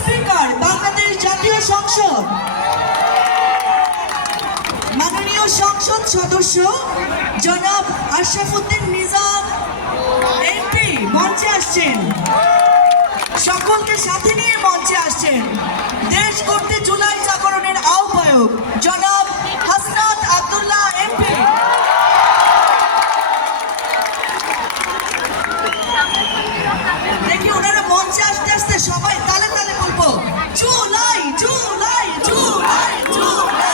Speaker Bangladesh জাতীয় সংসদ, মাননীয় সংসদ সদস্য জনাব আশরাফুদ্দিন নিজাম এমপি মঞ্চে আসছেন। সকলকে সাথে নিয়ে মঞ্চে আসছেন দেশ গড়তে জুলাই জাগরণের আহ্বায়ক জনাব হাসনাত আব্দুল্লাহ এমপি। দেখি ওনারা মঞ্চে আসতে আসতে সবাই তালে তালে বলবো জুলাই জুলাই জুলাই জুলাই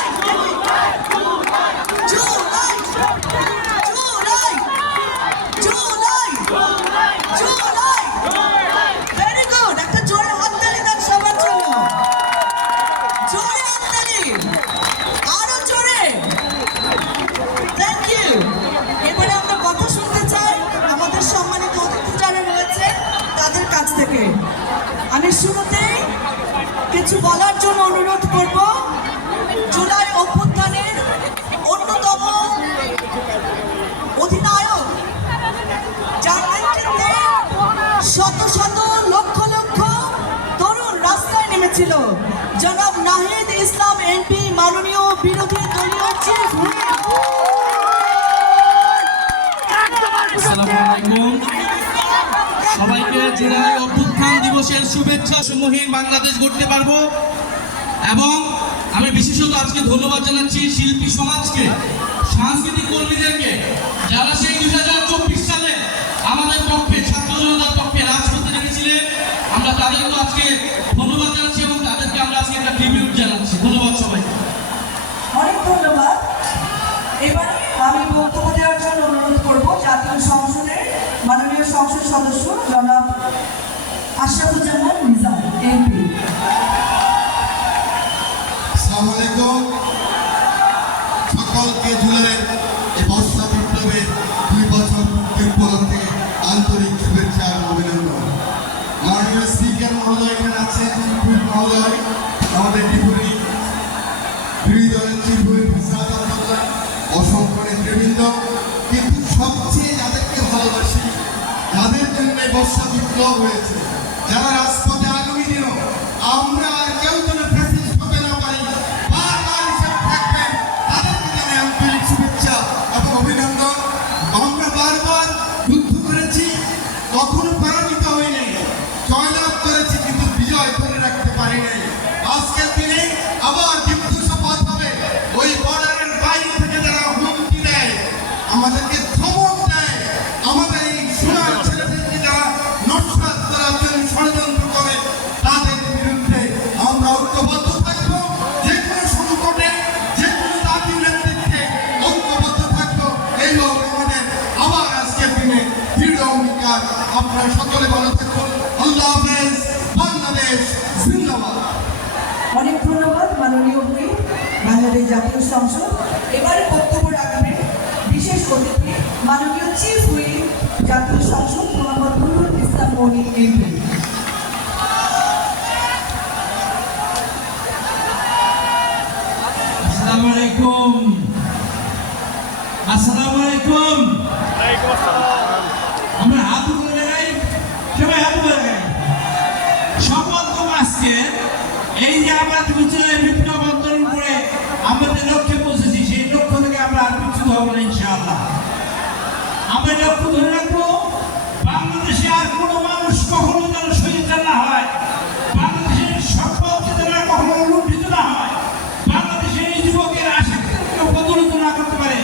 জুলাই জুলাই জুলাই জুলাই। ভেরি গুড, একটা জোরে হাততালি দেন সবার জন্য, জোরে হাততালি, আরো জোরে। Thank you. এবারে আমরা কথা শুনতে চাই আমাদের সম্মানিত অতিথি যারা রয়েছে তাদের কাছ থেকে। আমি শুরুতেই কিছু বলার জন্য অনুরোধ করব জুলাই অভ্যুত্থানের অন্যতম অধিনায়ক, যার নেতৃত্বে শত শত লক্ষ লক্ষ তরুণ রাস্তায় নেমেছিল, জনাব নাহিদ ইসলাম এমপি, মাননীয় বিরোধী দলীয় চিফ হুইপ। আসসালামু আলাইকুম সবাইকে। জুলাই অভ্যুত্থান দিবসের শুভেচ্ছা। সমূহীন বাংলাদেশ গড়তে পারবো। এবং আমি বিশেষত আজকে ধন্যবাদ জানাচ্ছি শিল্পী সমাজকে, সাংস্কৃতিক কর্মীদেরকে, যারা সেই 2024 সালে আমাদের পক্ষে, ছাত্র জনতার পক্ষে রাজপথে নেমেছিলেন। আমরা তাদেরকে আজকে ধন্যবাদ জানাচ্ছি এবং তাদেরকে আমরা আজকে একটা ট্রিবিউট জানাচ্ছি। ধন্যবাদ সবাইকে। অনেক ধন্যবাদ। এবারে আমি বক্তব্য দেওয়ার জন্য অনুরোধ করব জাতীয় সংসদের মাননীয় সংসদ সদস্য জনাব আশরাফুজ্জামান নিজাম এমপি। আসসালামু আলাইকুম সকলকে। জুলাইয়ের এই বর্ষা বিপ্লবের 2 বছর পূর্তি উপলক্ষে আন্তরিক শুভেচ্ছা এবং অভিনন্দন। মাননীয় স্পিকার মহোদয় এখানে আছেন, হুইপ মহোদয়, আমাদের ডিপুরি বিরোধী দলের চিফ হুইপ হাসনাত আব্দুল্লাহ, অসংখ্য নেতৃবৃন্দ। কিন্তু সবচেয়ে যাদেরকে ভালোবাসি, যাদের জন্য এই বর্ষা বিপ্লব হয়েছে, যারা রাজপথে আগামী দিনও আমরা আর কেউ যেন ফ্যাসিস্ট হতে না পারি, বারবার হিসেবে থাকবেন, তাদেরকে জানাই আন্তরিক শুভেচ্ছা এবং অভিনন্দন। আমরা বারবার যুদ্ধ করেছি, কখনো পরাজিত হই নাই, জয়লাভ করেছি, কিন্তু বিজয় ধরে রাখতে পারি নাই। আজকের দিনে আবার দ্বিতীয় শপথ হবে। ওই বর্ডারের বাইরে থেকে যারা হুমকি দেয়, আমাদেরকে ধমক দেয়, আমাদের এই সোনার ছেলেদেরকে যারা নস্বাত করার জন্য ষড়যন্ত্র করে, তাদের বিরুদ্ধে আমরা ঐক্যবদ্ধ থাকবো। যে কোনো সংকটে, যে কোনো জাতীয় নেতৃত্বে ঐক্যবদ্ধ থাকবো। এই হোক আমাদের আবার আজকের দিনে দৃঢ় অঙ্গীকার। আপনারা সকলে ভালো থাকুন। আল্লাহ হাফেজ। বাংলাদেশ জিন্দাবাদ। অনেক ধন্যবাদ মাননীয় হুইপ বাংলাদেশ জাতীয় সংসদ। এবারে বক্তব্য রাখবেন বিশেষ অতিথি মাননীয় চিফ হুইপ জাতীয় সংসদ মোহাম্মদ নুরুল ইসলাম মনি এমপি। আসসালামু আলাইকুম। আসসালামু আলাইকুম। আমরা হাত তুলে লাগাই, সবাই হাত তুলে লাগাই। শপথ আজকে এই যে আমরা বিপ্লব আন্দোলন করে আমাদের লক্ষ্যে পৌঁছেছি, সেই লক্ষ্য থেকে আমরা আর পিছু হবো না ইনশাআল্লাহ। আমরা লক্ষ্য ধরে রাখবো, বাংলাদেশে আর কোনো মানুষ কখনো যেন শহীদ না হয়, বাংলাদেশের সম্পদ যেন কখনো লুণ্ঠিত না হয়, বাংলাদেশের এই যুবকের আশা কেউ প্রতিরোধ না করতে পারে,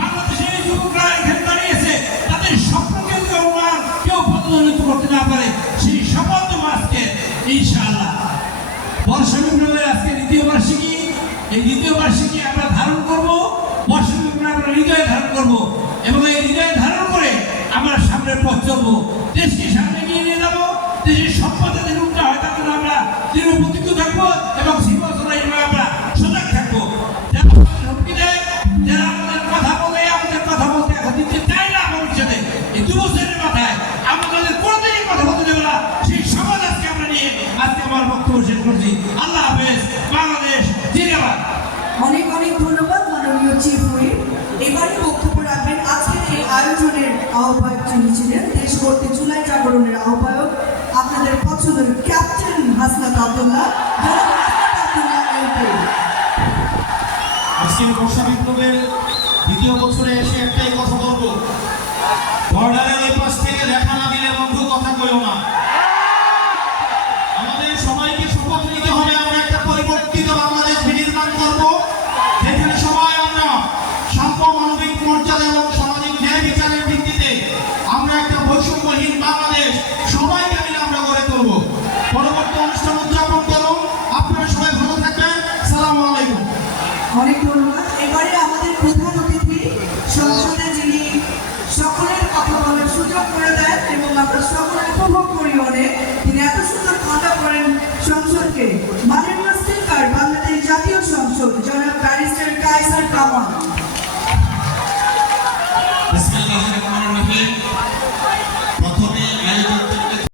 বাংলাদেশের এই যুবকরা এখানে দাঁড়িয়েছে তাদের স্বপ্নকে কেউ প্রতিরোধ করতে না পারে, সেই শপথ আজকে ইনশাআল্লাহ। বর্ষা বিপ্লবের আজকে দ্বিতীয় বার্ষিকী। এই দ্বিতীয় বার্ষিকী আমরা ধারণ করব, বর্ষা বিপ্লব আমরা হৃদয়ে ধারণ করব এবং এই হৃদয়ে ধারণ করে আমরা সামনের পথ চলবো, দেশকে সামনে এগিয়ে নিয়ে যাবো। দেশের সম্পদ যাতে লুণ্ঠা হয় তার জন্য আমরা দৃঢ় প্রতিজ্ঞ থাকবো এবং আমরা সজাগ থাকবো। যারা হুমকি দেয়, যারা আমাদের কথা বলে, আমাদের কথা বলতে এখন দিতে চায় না, ভবিষ্যতে এই 2 বছরের মাথায় আমাদের কোনোদিনই কথা বলতে দেবো না, সেই সমাজ আজকে আমরা নিয়ে আজকে আমার বক্তব্য শেষ করছি। আল্লাহ হাফেজ। বাংলাদেশ জিন্দাবাদ। অনেক অনেক ধন্যবাদ মাননীয় চিফ হুইপ। এবারে বক্তব্য রাখবেন আজকের এই আয়োজনের আহ্বায়ক যিনি ছিলেন, দেশ গড়তে জুলাই জাগরণের আহ্বায়ক আপনাদের পছন্দের ক্যাপ্টেন হাসনাত আব্দুল্লাহ, জনাব হাসনাত আব্দুল্লাহ এমপি। আজকের বর্ষা বিপ্লবের দ্বিতীয় বছরে এসে একটাই কথা বলবো, বর্ডারের ওই পাশ থেকে দেখা না দিলে বন্ধু কথা কইও না। আমাদের সবাইকে শপথ নিতে হবে আমরা একটা পরিবর্তিত বাংলাদেশ বিনির্মাণ করব, যেখানে সবাই আমরা সাম্য, মানবিক মর্যাদা এবং সামাজিক ন্যায় বিচারের ভিত্তিতে আমরা একটা বৈষম্যহীন বাংলাদেশ সবাইকে মিলে আমরা গড়ে তুলব। পরবর্তী অনুষ্ঠান উদযাপন করুন। আপনারা সবাই ভালো থাকবেন। সালামু আলাইকুম। অনেক ধন্যবাদ। এবারে আমাদের প্রধান অতিথি সংসদে যিনি সকলের কথা বলার সুযোগ করে দেন এবং আমরা সকলে উপভোগ করি অনেক, তিনি এত সুন্দর